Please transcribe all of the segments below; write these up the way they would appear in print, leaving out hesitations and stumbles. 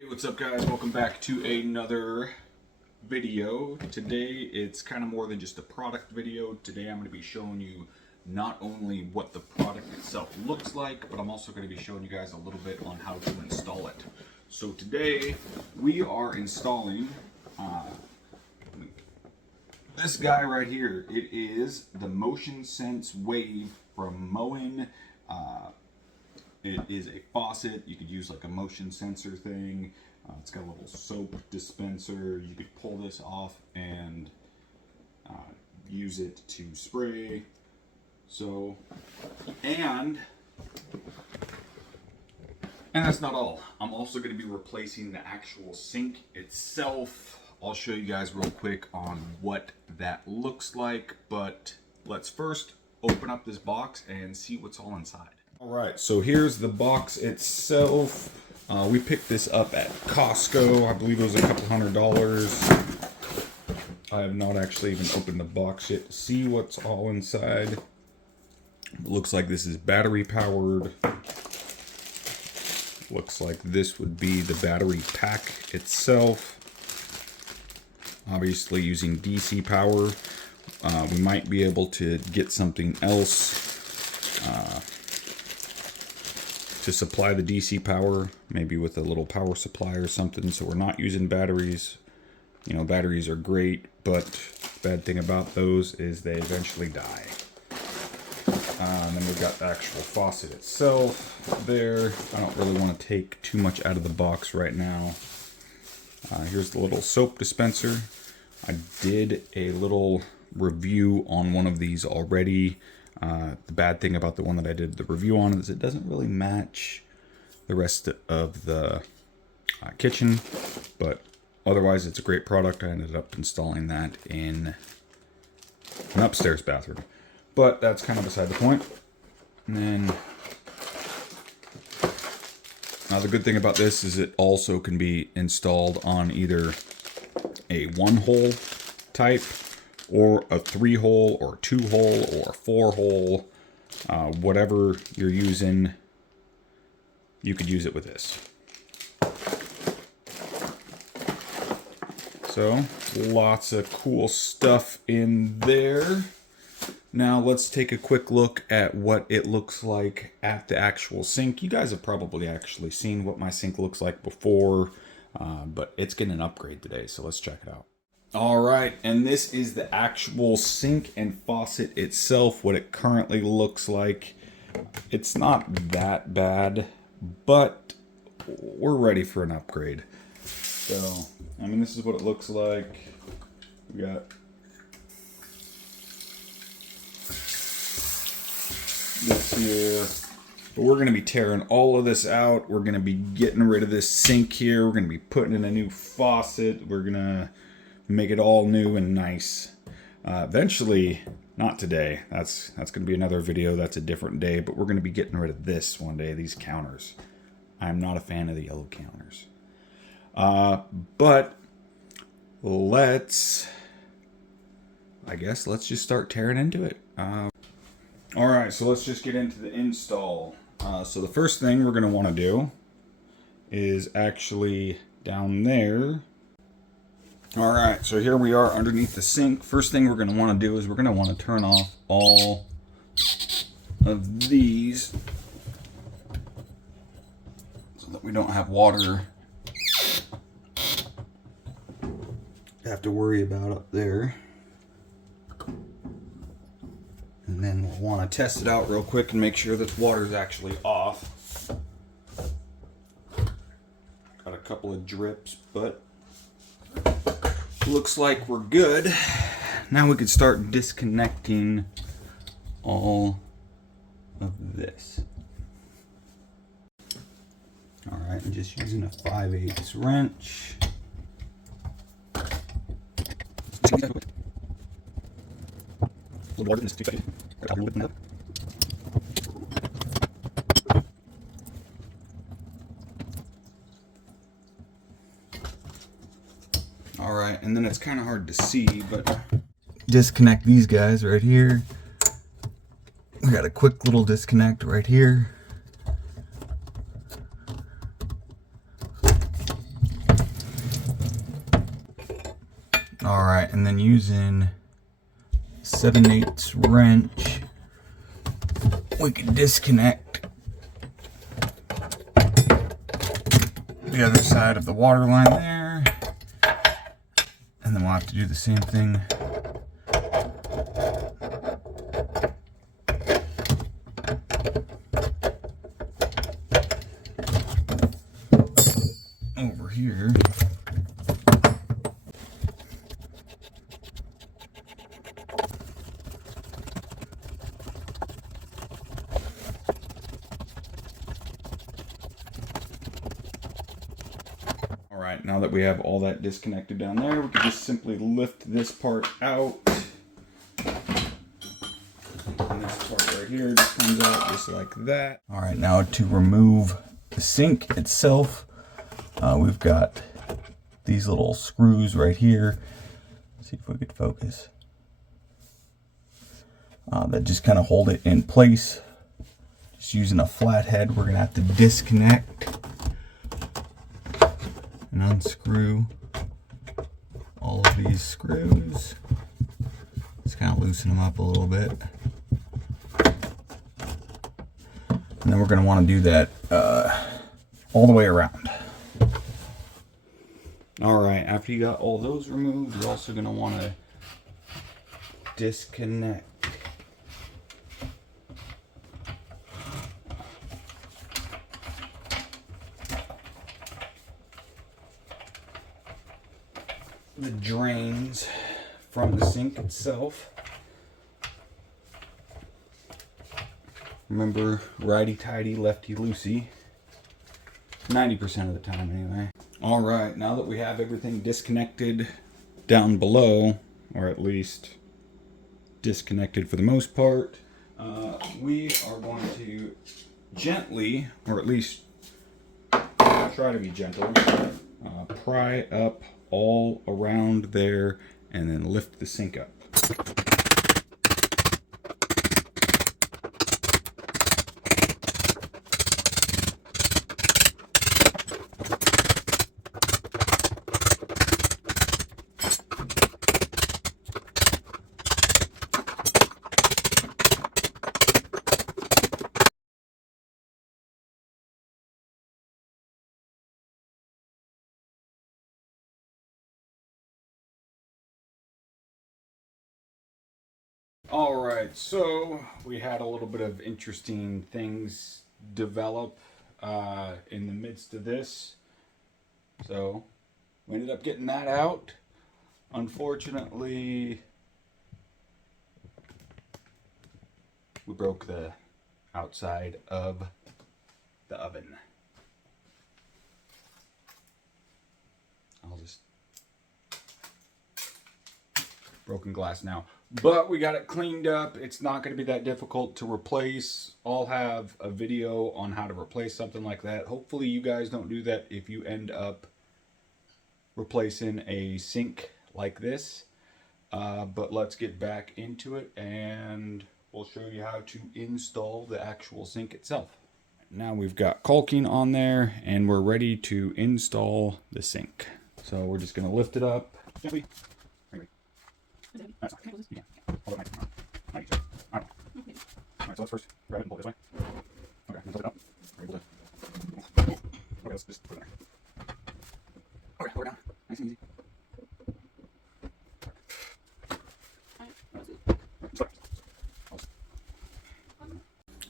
Hey, what's up guys? Welcome back to another video. Today it's kind of more than just a product video. Today I'm going to be showing you not only what the product itself looks like, but I'm also going to be showing you guys a little bit on how to install it. So today we are installing this guy right here. It is the MotionSense Wave from Moen. It is a faucet. You could use like a motion sensor thing. It's got a little soap dispenser. You could pull this off and use it to spray. So, and that's not all. I'm also going to be replacing the actual sink itself. I'll show you guys real quick on what that looks like, but let's first open up this box and see what's all inside. Alright, so here's the box itself. We picked this up at Costco. I believe it was a couple $100s. I have not actually even opened the box yet to see what's all inside. It looks like this is battery powered. Looks like this would be the battery pack itself. Obviously using DC power. We might be able to get something else to supply the DC power, maybe with a little power supply or something, so we're not using batteries. You know, batteries are great, but the bad thing about those is they eventually die. And then we've got the actual faucet itself there. I don't really want to take too much out of the box right now. Here's the little soap dispenser. I did a little review on one of these already. The bad thing about the one that I did the review on is it doesn't really match the rest of the kitchen, but otherwise it's a great product. I ended up installing that in an upstairs bathroom, but that's kind of beside the point. And then now the good thing about this is it also can be installed on either a 1-hole type, or a 3-hole, or a 2-hole, or a 4-hole, whatever you're using, you could use it with this. So, lots of cool stuff in there. Now let's take a quick look at what it looks like at the actual sink. You guys have probably actually seen what my sink looks like before, but it's getting an upgrade today, so let's check it out. Alright, and this is the actual sink and faucet itself, what it currently looks like. It's not that bad, but we're ready for an upgrade. So, I mean, this is what it looks like. We got this here. But we're going to be tearing all of this out. We're going to be getting rid of this sink here. We're going to be putting in a new faucet. We're going to make it all new and nice. Eventually, not today. That's going to be another video. That's a different day. But we're going to be getting rid of this one day, these counters. I'm not a fan of the yellow counters. But let's just start tearing into it. Alright, so let's just get into the install. So the first thing we're going to want to do is actually down there. Alright, so here we are underneath the sink. First thing we're going to want to do is we're going to want to turn off all of these so that we don't have water to have to worry about up there. And then we'll want to test it out real quick and make sure that the water is actually off. Got a couple of drips, but looks like we're good. Now we can start disconnecting all of this. Alright, I'm just using a 5/8 wrench. Alright, and then it's kind of hard to see, but disconnect these guys right here. We got a quick little disconnect right here. right, and then using 7/8 wrench, we can disconnect the other side of the water line there, and then we'll have to do the same thing over here. Alright, now that we have all that disconnected down there, we can just simply lift this part out. And this part right here just comes out just like that. Alright, now to remove the sink itself, we've got these little screws right here. Let's see if we could focus. That just kind of hold it in place. Just using a flathead, we're going to have to disconnect and unscrew all of these screws. Just kind of loosen them up a little bit. And then we're going to want to do that all the way around. Alright, after you got all those removed, you're also going to want to disconnect the drains from the sink itself. Remember, righty-tighty, lefty-loosey. 90% of the time, anyway. Alright, now that we have everything disconnected down below, or at least disconnected for the most part, we are going to gently, or at least try to be gentle, pry up all around there and then lift the sink up. Alright, so we had a little bit of interesting things develop in the midst of this. So we ended up getting that out. Unfortunately, we broke the outside of the oven. I'll just broken glass now. But we got it cleaned up. It's not going to be that difficult to replace. I'll have a video on how to replace something like that. Hopefully you guys don't do that if you end up replacing a sink like this. But let's get back into it and we'll show you how to install the actual sink itself. Now we've got caulking on there and we're ready to install the sink. So we're just going to lift it up gently. That's fine. You can. Hold it nice. Alright. Alright, so let's first grab it and pull it this way. Okay, then tilt it up. We're able to. Okay, let's just put it in there. Okay, lower down. Nice and easy.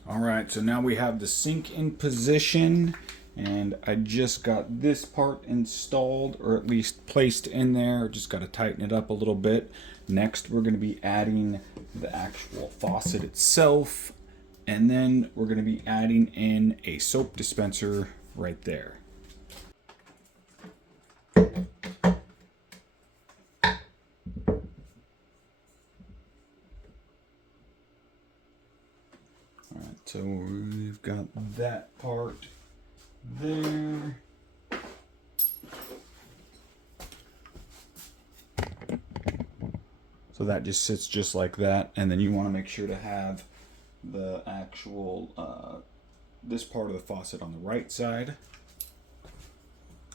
Alright, so now we have the sink in position. And I just got this part installed, or at least placed in there. Just got to tighten it up a little bit. Next, we're going to be adding the actual faucet itself. And then we're going to be adding in a soap dispenser right there. Alright, so we've got that part there. So that just sits just like that, and then you want to make sure to have the actual this part of the faucet on the right side,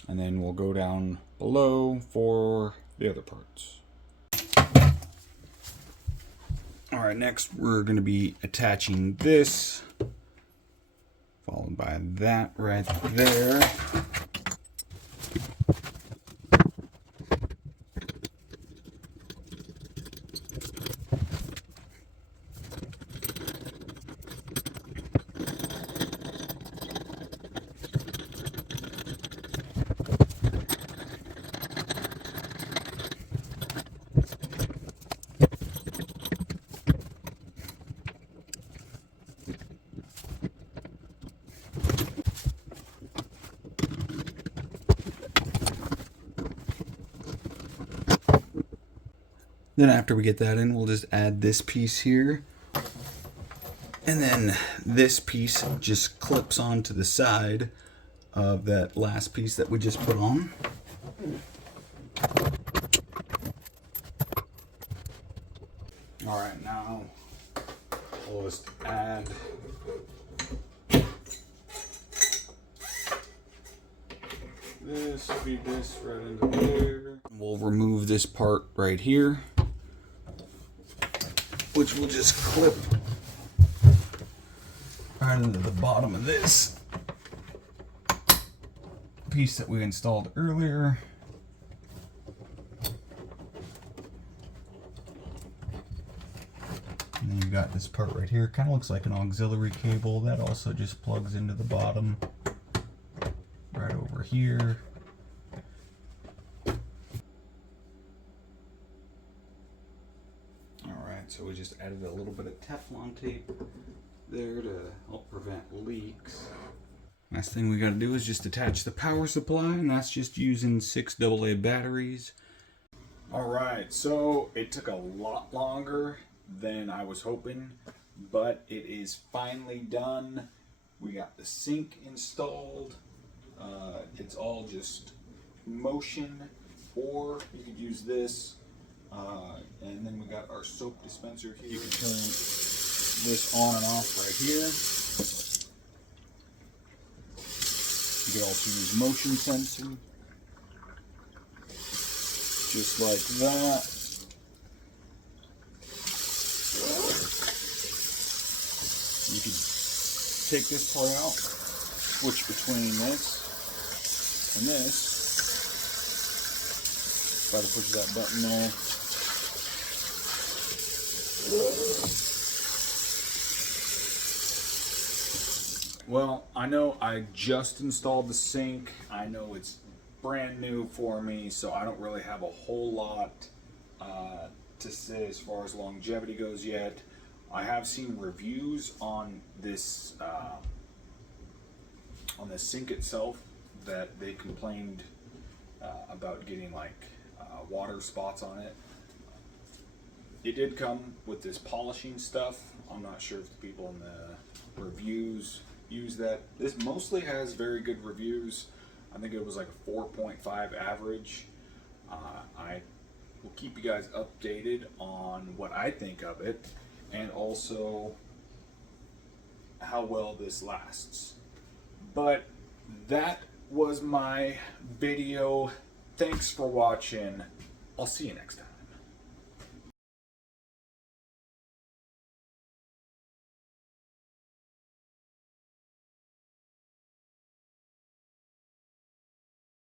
and then we'll go down below for the other parts. right, next we're going to be attaching this, followed by that right there. Then after we get that in, we'll just add this piece here. And then this piece just clips onto the side of that last piece that we just put on. All right, now we'll just add this, feed this right into there. We'll remove this part right here, which will just clip right into the bottom of this piece that we installed earlier. And then you got this part right here. Kind of looks like an auxiliary cable that also just plugs into the bottom right over here. So we just added a little bit of Teflon tape there to help prevent leaks. Last thing we got to do is just attach the power supply, and that's just using 6 AA batteries. Alright, so it took a lot longer than I was hoping, but it is finally done. We got the sink installed. It's all just motion, or you could use this. And then we got our soap dispenser here. You can turn this on and off right here. You can also use motion sensing, just like that. You can take this part out, switch between this and this. Try to push that button there. Well, I know I just installed the sink. I know it's brand new for me, so I don't really have a whole lot to say as far as longevity goes yet. I have seen reviews on this sink itself that they complained about getting like water spots on it. It did come with this polishing stuff. I'm not sure if the people in the reviews use that. This mostly has very good reviews. I think it was like a 4.5 average. I will keep you guys updated on what I think of it, and also how well this lasts. But that was my video. Thanks for watching. I'll see you next time.